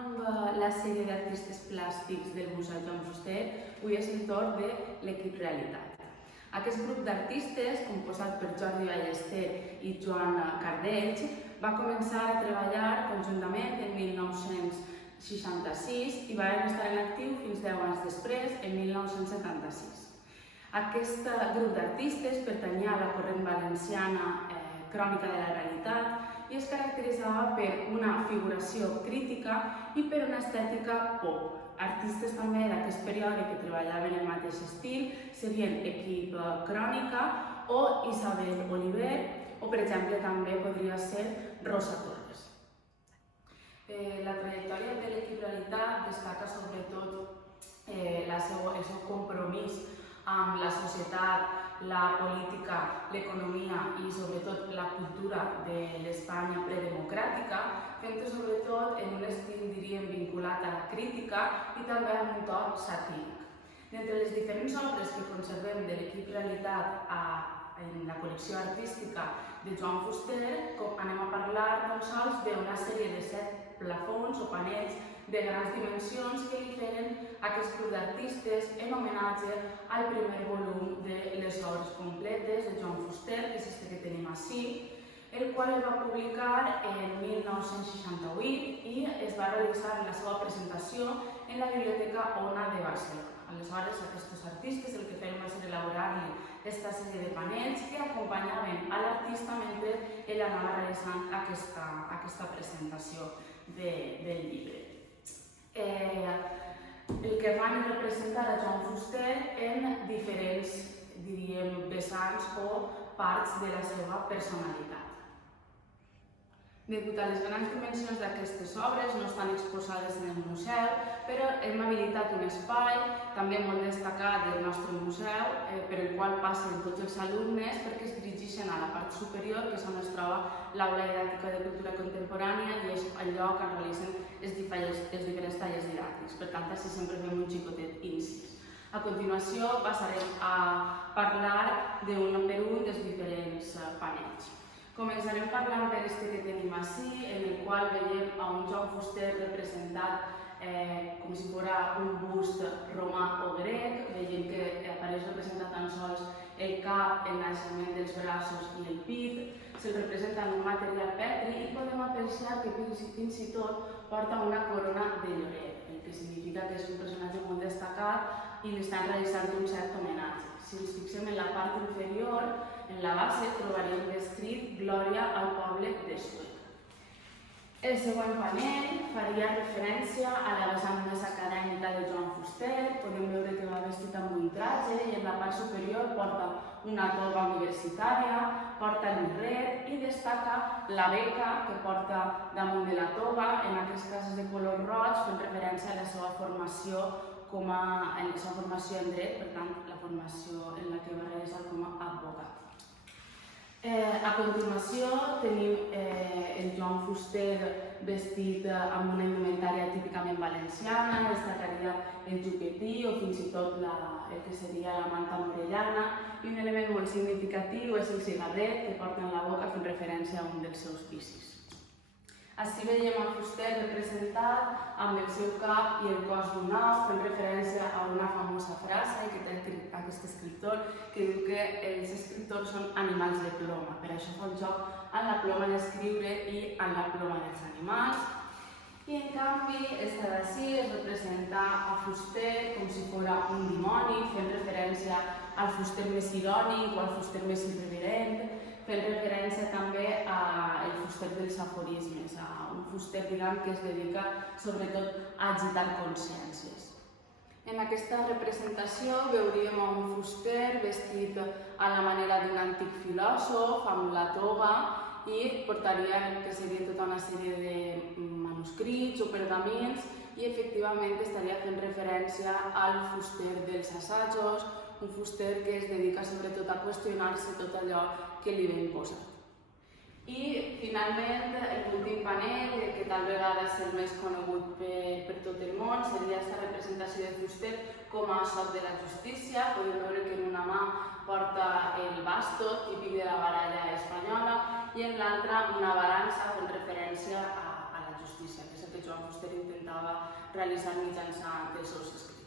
amb la sèrie d'artistes plàstics del Museu Joan Fuster, avui és el torn de l'Equip Realitat. Aquest grup d'artistes, composat per Jordi Ballester i Joan Cardells, va començar a treballar conjuntament en 1966 i va estar en actiu fins 10 anys després, en 1976. Aquest grup d'artistes pertanyia a la corrent valenciana Crònica de la Realitat i es caracteritzava per una figuració crítica i per una estètica pop. Artistes també d'aquest període que treballaven el mateix estil serien Equip Crònica o Isabel Oliver o, per exemple, també podria ser Rosa Torres. La trajectòria de l'Equip Realitat destaca sobretot el seu compromís amb la societat, la política, l'economia i sobretot la cultura de l'Espanya predemocràtica, fent-ho sobretot en un estil, diríem, vinculat a la crítica i també amb un to satíric. D'entre les diferents obres que conservem de l'Equip Realitat en la col·lecció artística de Joan Fuster, anem a parlar tan sols d'una sèrie de 7 plafons o panells de grans dimensions que li feren aquest grup d'artistes en homenatge al primer volum de les obres completes de Joan Fuster, que és este que tenim ací, el qual el va publicar en 1968 i es va realitzar la seva presentació en la Biblioteca Ona de Barcelona. Aleshores, aquests artistes el que feien va ser elaborar-li aquesta sèrie de panells que acompanyaven a l'artista mentre ell anava realitzant aquesta presentació del llibre. El que van representar a Joan Fuster en diferents, diríem, vessants o parts de la seva personalitat. Degut a les grans dimensions d'aquestes obres, no estan exposades en el museu, però hem habilitat un espai, també molt destacat del nostre museu, per el qual passen tots els alumnes perquè es dirigeixen a la part superior, que és on es troba l'aula didàctica de cultura contemporània i és el lloc on realitzen els diferents tallers didàctics. Per tant, així sempre fem un xicotet incís. A continuació passarem a parlar d'un per un dels diferents panells. Començarem parlant per este que tenim ací, en el qual veiem a un Joan Fuster representat com si fos un bust romà o grec. Veiem que apareix representat tan sols el cap, el naixement dels braços i el pit. Se'l representa en un material petri i podem apreciar que fins i tot porta una corona de lloret, el que significa que és un personatge molt destacat i li estan realitzant un cert homenatge. Si ens fixem en la part inferior, en la base, trobaríem escrit Glòria al poble de Sueca. El següent panell faria referència a la vessant més acadèmica de Joan Fuster. Podem veure que va vestit amb un traje i en la part superior porta una toga universitària, porta el birret i destaca la beca que porta damunt de la toga, en aquest cas és de color roig, fent referència a la seva formació en dret, per tant, la formació en la que va realitzar com a advocat. A continuació tenim el Joan Fuster vestit amb una indumentària típicament valenciana, destacaria el juquetí o fins i tot el que seria la manta morellana, i un element molt significatiu és el cigarret que porta en la boca fent referència a un dels seus vicis. Ací veiem a Fuster representat amb el seu cap i el cos d'un au, fent referència a una famosa frase que té aquest escriptor que diu que els escriptors són animals de ploma. Per això fa el joc amb la ploma d'escriure i amb la ploma dels animals. I en canvi, esta d'ací es representa a Fuster com si fos un dimoni, fent referència al Fuster més irònic o al Fuster més irreverent, fent referència també al Fuster dels aforismes, a un Fuster que es dedica sobretot a agitar consciències. En aquesta representació veuríem a un Fuster vestit a la manera d'un antic filòsof, amb la toga, i portaria el que seria tota una sèrie de manuscrits o pergamins i efectivament estaria fent referència al Fuster dels assajos, un Fuster que es dedica sobretot a qüestionar-se tot allò que li ve imposat. I finalment l'últim panell, que tal vegada és el més conegut per tot el món, seria aquesta representació de Fuster com a sot de la justícia. Podem veure que en una mà porta el basto, típic de la baralla espanyola, i en l'altra una balança fent referència a la justícia, que és el que Joan Fuster intentava realitzar mitjançant els seus escrits.